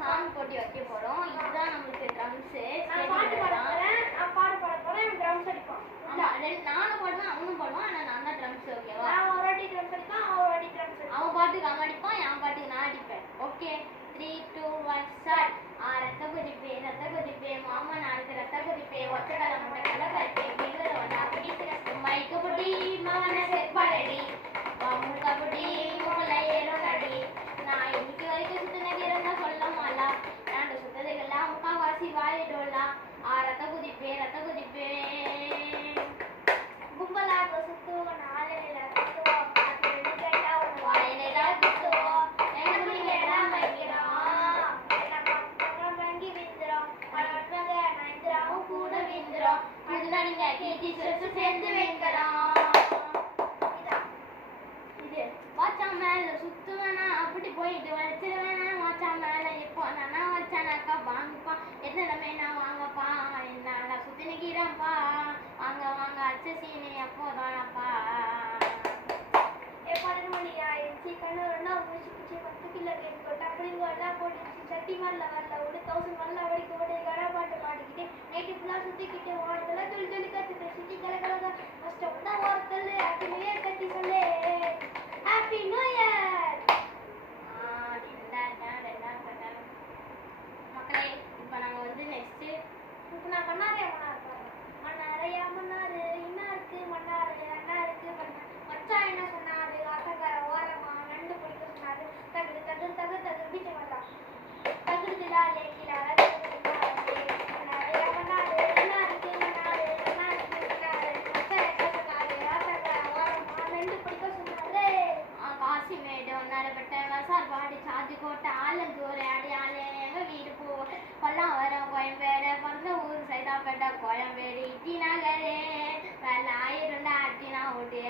Song போட்டி வைக்க போறோம். இதுதான் நமக்கு ட்ரம்ஸ். நான் பாட்டு பாட போறேன். நான் பாட போறேன். ட்ரம்ஸ் அடிப்பான். நானும் பாடுவேன், அவனும் பாடுவான். ஆனா நான் தான் ட்ரம்ஸ். ஓகேவா? நான் ஒரு வாட்டி ட்ரம்ஸ் அடிப்பான், அவன் ஒரு வாட்டி ட்ரம்ஸ் அடிப்பான். அவன் பாட்டுக்கு அவன் அடிப்பான், என் பாட்டுக்கு நான் அடிப்பேன். Okay 3 2 1 start. ரத்த கொதிப்பே மாமா நாளுக்கு ரத்த கொதிப்பே ஒச்சக்கல முட்டை கல கல்பே வீரர வந்தா பிடிச்சு மைக்க புடி மவன செப்பாடடி முக்க புடி முகல ஏறோ நடி. நான் இன்னைக்கு வரைக்கும் சுத்தின இருந்தா சொல்ல மாலா. நான் சுத்ததுக்கெல்லாம் முக்காவாசி வாயிடோலா. ரத்த கொதிப்பே கும்பலாக சுத்துவோம், நாளையில சுத்துவோம், பாட்டு கேட்டா உன் வாயிலடா சுத்துவோம். சேர்ந்து வைக்கலாம். இது வாச்சா மேல சுத்துவேனா அப்படி போயிட்டு வச்சிருவேனா வாச்சா மேல இப்போ நானா வச்சானாக்கா வாங்கப்பா என்னமே நான் வாங்கப்பா என்ன சுத்தி நிக்கிறேன்ப்பா வாங்க அச்ச சீனி அப்போதானப்பா. 11 மணி ஆயிடுச்சு. கண்ணு ரெண்டா முடிச்சு பிடிச்சி 10 கிலோ கேக் போட்டா அப்படிங்க எல்லாம் போட்டுச்சு. சட்டி வரல 1000 வரல வரைக்கும் ஓடி கடை பாட்டு பாடிக்கிட்டு நைட்டு ஃபுல்லாக சுற்றிக்கிட்டு ஓரத்தில் சொல்லி கற்றுட்டு சுற்றி கலக்கலங்க கஷ்டம் தான் ஓரத்தில் ஹாப்பி நியூ இயர் கட்டி சொல்லு. ஹாப்பி நியூ இயர் மக்களே. இப்போ நாங்கள் வந்து நெக்ஸ்ட்டு இப்போ நான் மன்னாரையா மன்னாரு என்ன இருக்கு மன்னாரு என்ன இருக்கு மச்சா என்ன சொன்னாரு ஆசக்கார ஓரமா நண்டு பிடிக்க சொன்னாரு. தகுடு தகுடு தகு தகு வீட்டு வரலாம் தகுடுலா லேக்கிலா மன்னாரையா மன்னாரு என்ன இருக்கு மன்னாரு என்ன இருக்கு மன்னாரு மச்சா ஆசக்கார ஓரமா நண்டு பிடிக்க சொன்னாரு. காசி மேடு ஒன்னாரப்பட்ட வசார் பாடி சாதி கோட்டை ஆலந்தூர் அடியாலே எங்க வீடு போ கொல்லாம் வரும் கோயம்பேடு பிறந்த ஊர் சைதாப்பேட்டை கோயம்பேடு இட்டி நகரே வேலை 1000 அட்டினா ஓடு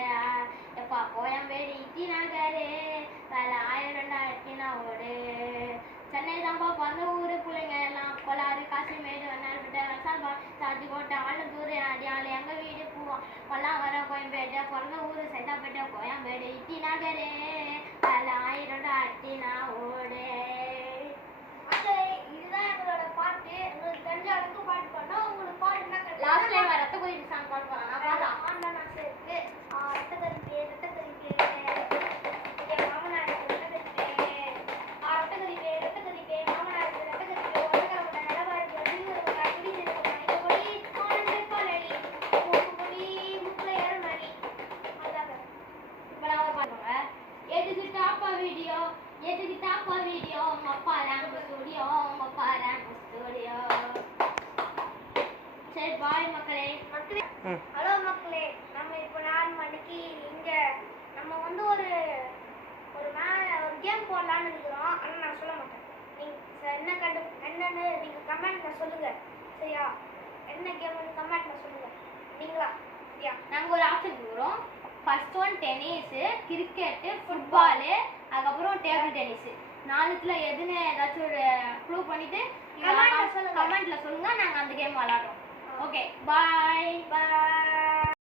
எப்பா கோயம்பேடு இட்டி நகரே வேலை 1000 அட்டினா ஓடு. சென்னை தான்ப்பா பிறந்த ஊர் பிள்ளைங்க எல்லாம் கொலாறு காசிமேடு வண்ணாரப்பேட்டை வசார் சாதி கோட்டை ஆலந்தூர் அடியாலே எங்க வீடு போவோம் கொல்லாம் வரும் கோயம்பேடு பிறந்த ஊர் சைதாப்பேட்டை கோயம்பேடு இட்டி நகரே வேலை 1000 அட்டினா ஓடு. இதுதான் எங்களோட பாட்டு. உங்களுக்கு தெரிஞ்ச அளவுக்கு பாட்டு பாடினா உங்களுக்கு பாட்டுனா லாஸ்ட் டைம் ரத்த கொதிப்பு சாங் பாட போறேன். நான் பாடலாம். இருக்கு ரத்த கரிப்பே என் மாமனாருக்கு ரத்த கரிப்பே மாமனாருக்கு ரத்த கரிப்பே ஒட்டக்கரப்பட்ட நிலவாருக்கு திருவருப்பா குடியிருப்பா இப்படி பாலடி மூக்குப்பொடி முக்கில் ஏறமணி அதாங்க. இப்போ நான் பாடுவாங்க. எதுக்கு டாப்பா வீடியோ உங்க அப்பா ரேங்க் ஸ்டூடியோ. சரி பாய் மக்களே. ஹலோ மக்களே, நம்ம இப்போ 4 மணிக்கு இங்க நம்ம வந்து ஒரு கேம் போடலான்னு இருக்கிறோம். ஆனால் நான் சொல்ல மாட்டேன். நீங்கள் என்னன்னு நீங்கள் கமெண்ட்ல சொல்லுங்க. சரியா? என்ன கேம்னு கமெண்ட்ல சொல்லுங்க. நீங்களா? சரியா? நாங்கள் ஒரு ஆப்ஷன் கொடுக்குறோம். First one tennis, cricket, football, அதுக்கப்புறம் டேபிள் டென்னிஸு. 4த்துல எதுன்னு ஏதாச்சும் ஒரு ப்ரூவ் பண்ணிட்டு கமெண்ட்ல சொல்லுங்க. நாங்கள் அந்த கேம் விளாடுறோம். Okay bye.